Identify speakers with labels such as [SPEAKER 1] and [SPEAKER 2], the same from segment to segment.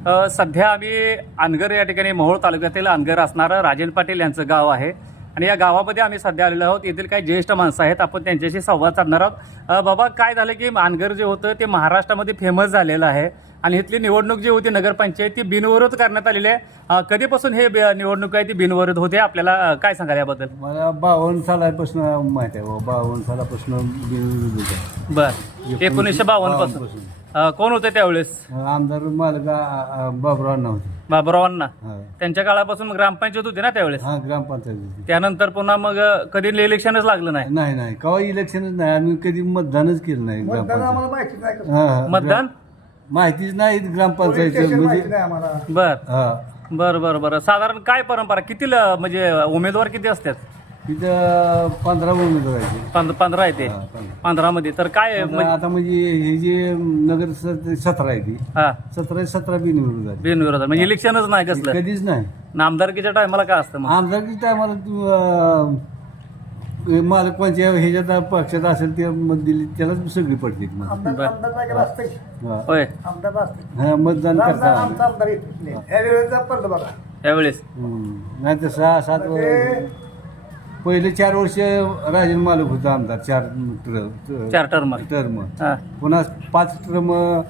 [SPEAKER 1] सध्या आम्ही अनगर या ठिकाणी मोहोळ तालुक्यातील अनगर असणारं राजेंद्र पाटील यांचं गाव आहे आणि या गावामध्ये आम्ही सध्या आलेलो आहोत. येथील काही ज्येष्ठ माणसं आहेत, आपण त्यांच्याशी संवाद साधणार आहोत. बाबा, काय झालं की अनगर जे होतं ते महाराष्ट्रामध्ये फेमस झालेलं आहे आणि इथली निवडणूक जी होती नगरपंचायत ती बिनविरोध करण्यात आलेली आहे. कधीपासून हे निवडणूक आहे ती बिनविरोध होते, आपल्याला काय सांगाल याबद्दल?
[SPEAKER 2] मला 52 सालापासून माहिती आहे. 52 सालापासून बिनविरोध आहे.
[SPEAKER 1] बरं, 1952 पासून कोण होते त्यावेळेस?
[SPEAKER 2] आमदार मालका बाबुराव नव्हते.
[SPEAKER 1] बाबुरावांना त्यांच्या काळापासून ग्रामपंचायत होती ना त्यावेळेस?
[SPEAKER 2] हा, ग्रामपंचायत होती.
[SPEAKER 1] त्यानंतर पुन्हा मग कधी इलेक्शनच लागलं नाही?
[SPEAKER 2] नाही नाही, केव्हा इलेक्शनच नाही. आम्ही कधी मतदानच केलं नाही. ग्रामपंचायत
[SPEAKER 1] मतदान
[SPEAKER 2] माहितीच नाही ग्रामपंचायत म्हणजे.
[SPEAKER 1] बर बर बर. साधारण काय परंपरा, किती म्हणजे उमेदवार किती असतात
[SPEAKER 2] तिथं? 15 उमेदवार आहेत.
[SPEAKER 1] 15 येते. 15 मध्ये तर काय
[SPEAKER 2] आता म्हणजे हे जे नगर 17 आहे ती,
[SPEAKER 1] हा
[SPEAKER 2] 17 बिनविरोध आहे.
[SPEAKER 1] बिनविरोध म्हणजे इलेक्शनच नाही कसलं?
[SPEAKER 2] कधीच नाही.
[SPEAKER 1] आमदारकीच्या टायमाला काय असतं मग?
[SPEAKER 2] आमदारकी टायमाला तू मला कोणत्या ह्याच्यात पक्षात असेल ते मत दिली त्यालाच सगळी पडते.
[SPEAKER 1] होय,
[SPEAKER 2] हा, मतदान करता
[SPEAKER 1] त्यावेळेस
[SPEAKER 2] नाही तर 6-7 पहिले 4 वर्ष राजन मालक होता आमदार.
[SPEAKER 1] 4 टर्म.
[SPEAKER 2] पुन्हा 5 टर्म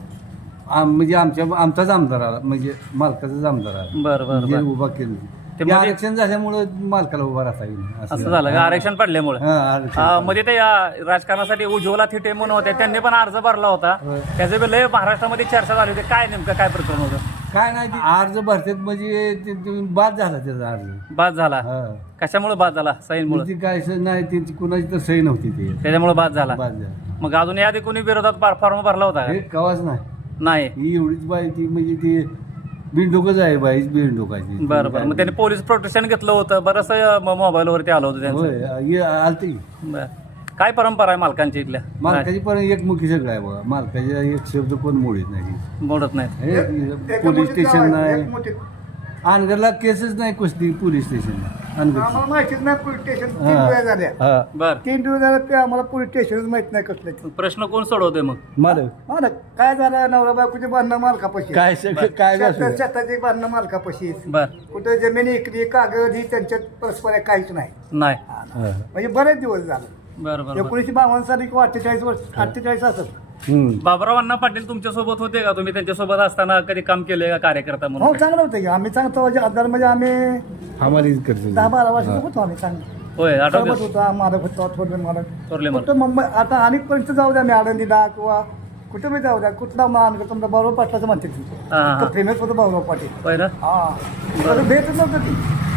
[SPEAKER 2] म्हणजे आमचाच आमदार आला, म्हणजे मालकाचाच आमदार आला.
[SPEAKER 1] बरं
[SPEAKER 2] जे उभा केलं ते आरक्षण झाल्यामुळे मालकाला उभा राहता येईल.
[SPEAKER 1] असं झालं का? आरक्षण पडल्यामुळे? मध्ये ते राजकारणासाठी उज्ज्वला थिटे म्हणून होते, त्यांनी पण अर्ज भरला होता. त्याचे बी लय महाराष्ट्रामध्ये चर्चा झाली होती. काय नेमकं काय प्रकरण होतं?
[SPEAKER 2] काय नाही, अर्ज भरतात म्हणजे बाद झाला त्याचा अर्ज.
[SPEAKER 1] बाद झाला? कशामुळे बाद झाला? सहीमुळे?
[SPEAKER 2] काय नाही, त्यांची कुणाची तर सही नव्हती ते,
[SPEAKER 1] त्याच्यामुळे बाद झाला.
[SPEAKER 2] बाद झाला.
[SPEAKER 1] मग अजून याआधी कोणी विरोधात फॉर्म भरला होता?
[SPEAKER 2] हे कवाच
[SPEAKER 1] नाही.
[SPEAKER 2] ही एवढीच बाई ती, म्हणजे ती बिनडोकच आहे बाई, बिनडोकाची.
[SPEAKER 1] बरं बरं. मग त्यांनी पोलीस प्रोटेक्शन घेतलं होतं, बरंच मोबाईलवरती आलं होतं त्यांचं.
[SPEAKER 2] आलती.
[SPEAKER 1] बरं, काय परंपरा आहे मालकांची इथल्या?
[SPEAKER 2] मालकाची पण एकमुखी सगळं आहे बघा. मालकाच्या एक शब्द कोण मोडीत नाही,
[SPEAKER 1] मोडत नाहीत.
[SPEAKER 2] पोलीस स्टेशन नाही, अनगरला केसच नाही कुस्ती पोलीस स्टेशनला.
[SPEAKER 3] आम्हाला माहितीच नाही पोलीस स्टेशन. 3 वेळा झाल्या.
[SPEAKER 1] बरं,
[SPEAKER 3] 3 दिवस झाले ते आम्हाला पोलीस स्टेशनच माहित नाही कसलं.
[SPEAKER 1] प्रश्न कोण सोडवते मग?
[SPEAKER 2] मालक
[SPEAKER 3] काय झालं, नवरा बायकोचे भांडणं मालकापाशी,
[SPEAKER 2] काय काय
[SPEAKER 3] शेताचे भांडणं मालकापाशी,
[SPEAKER 1] बर,
[SPEAKER 3] कुठे जमीन इकली, कागद ही त्यांच्यात परस्पर काहीच नाही.
[SPEAKER 1] नाही
[SPEAKER 3] म्हणजे बरेच दिवस झाले.
[SPEAKER 1] बरं बरं.
[SPEAKER 3] 1952 साली किंवा 48 वर्ष, 48 असत.
[SPEAKER 1] बाबुरावांना पाटील तुमच्या सोबत होते का? तुम्ही त्यांच्यासोबत असताना कधी काम केलंय का कार्यकर्ता
[SPEAKER 3] हो,
[SPEAKER 1] म्हणून?
[SPEAKER 3] चांगलं होतं की आम्ही चांगलं आमदार म्हणजे आम्ही
[SPEAKER 2] आम्हाला करतो
[SPEAKER 3] 10-12 वर्षाचं होतो. आम्ही चांगलं
[SPEAKER 1] होय,
[SPEAKER 3] सोबत
[SPEAKER 1] आठवत
[SPEAKER 3] होता. मालक होता, थोरले मालक.
[SPEAKER 1] थोरले मालक.
[SPEAKER 3] कुठं मुंबई आता अनेक पर्यंत जाऊ द्या, मी आळंदीला किंवा कुठे बी जाऊ द्या, कुठला मान तुमचा बाबुराव पाटलाचं म्हणते
[SPEAKER 1] हा.
[SPEAKER 3] फेमस होतं बाबुराव पाटील.
[SPEAKER 1] होय ना?
[SPEAKER 3] हा, भेटत नव्हतं ती.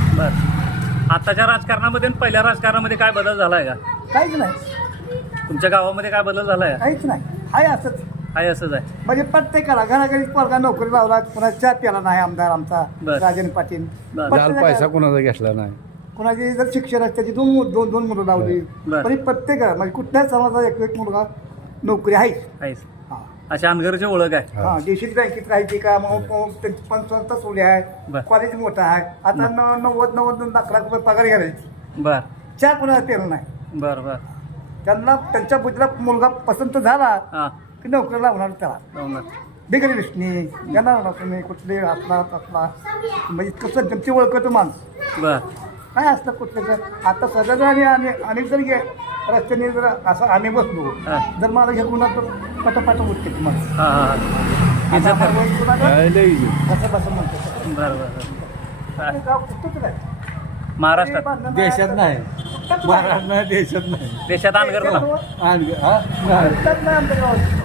[SPEAKER 1] बर. आताच्या राजकारणामध्ये आणि पहिल्या राजकारणामध्ये काय बदल झालाय का?
[SPEAKER 3] काहीच नाही,
[SPEAKER 1] तुमच्या गावामध्ये काय बदल झालाय?
[SPEAKER 3] काहीच नाही. हाय असंच.
[SPEAKER 1] हाय असंच आहे.
[SPEAKER 3] म्हणजे प्रत्येकाला घराघरी पोरगा नोकरी लावला, पुन्हा चहा प्याला नाही आमदार आमचा
[SPEAKER 1] बरं.
[SPEAKER 3] राजेंद्र पाटील.
[SPEAKER 1] बरं.
[SPEAKER 2] पैसा कोणाचा घेतला नाही.
[SPEAKER 3] कुणाची जर शिक्षण आहे त्याची दोन मुलं लावली.
[SPEAKER 1] बरं.
[SPEAKER 3] म्हणजे प्रत्येकाला म्हणजे कुठल्याच समाजाचा एक मुलगा नोकरी आहे.
[SPEAKER 1] आहेच. अशा अनगरची ओळख आहे.
[SPEAKER 3] हा, देशील बँकेत राहायची का, मग त्यांची पण स्वतः सोडली आहे.
[SPEAKER 1] बरं.
[SPEAKER 3] कॉलेज मोठं आहे. आता 90 लाख रुपये पगार घ्यायची.
[SPEAKER 1] बर
[SPEAKER 3] चहा कुणाला पेरलं नाही.
[SPEAKER 1] बर बर.
[SPEAKER 3] त्यांना त्यांच्या बुद्धीला मुलगा पसंत झाला
[SPEAKER 1] हा,
[SPEAKER 3] की नोकरी लावणार त्याला.
[SPEAKER 1] लावणार.
[SPEAKER 3] डिग्री दिसणे घेणार ना तुम्ही कुठले असला तसला, म्हणजे कसं त्यांची ओळखतो माणूस.
[SPEAKER 1] बर.
[SPEAKER 3] काय असतं कुठलं तर आता सध्या अनेक जर रस्त्याने जर असं आम्ही बसलो,
[SPEAKER 1] हा.
[SPEAKER 3] जर मला हे गुन्हा तर पटापट उठते तुम्हाला.
[SPEAKER 1] हा हा हा.
[SPEAKER 3] आता आपण वय गुन्हा
[SPEAKER 2] देशात
[SPEAKER 3] कसं म्हणतो.
[SPEAKER 1] बर बर.
[SPEAKER 3] ते गाव कुठंच नाही.
[SPEAKER 1] महाराष्ट्रात?
[SPEAKER 2] नाही, महाराष्ट्र नाही, देशात नाही.
[SPEAKER 1] देशात अनगर
[SPEAKER 2] आणि
[SPEAKER 3] कुठंच नाही आमच्या गावात.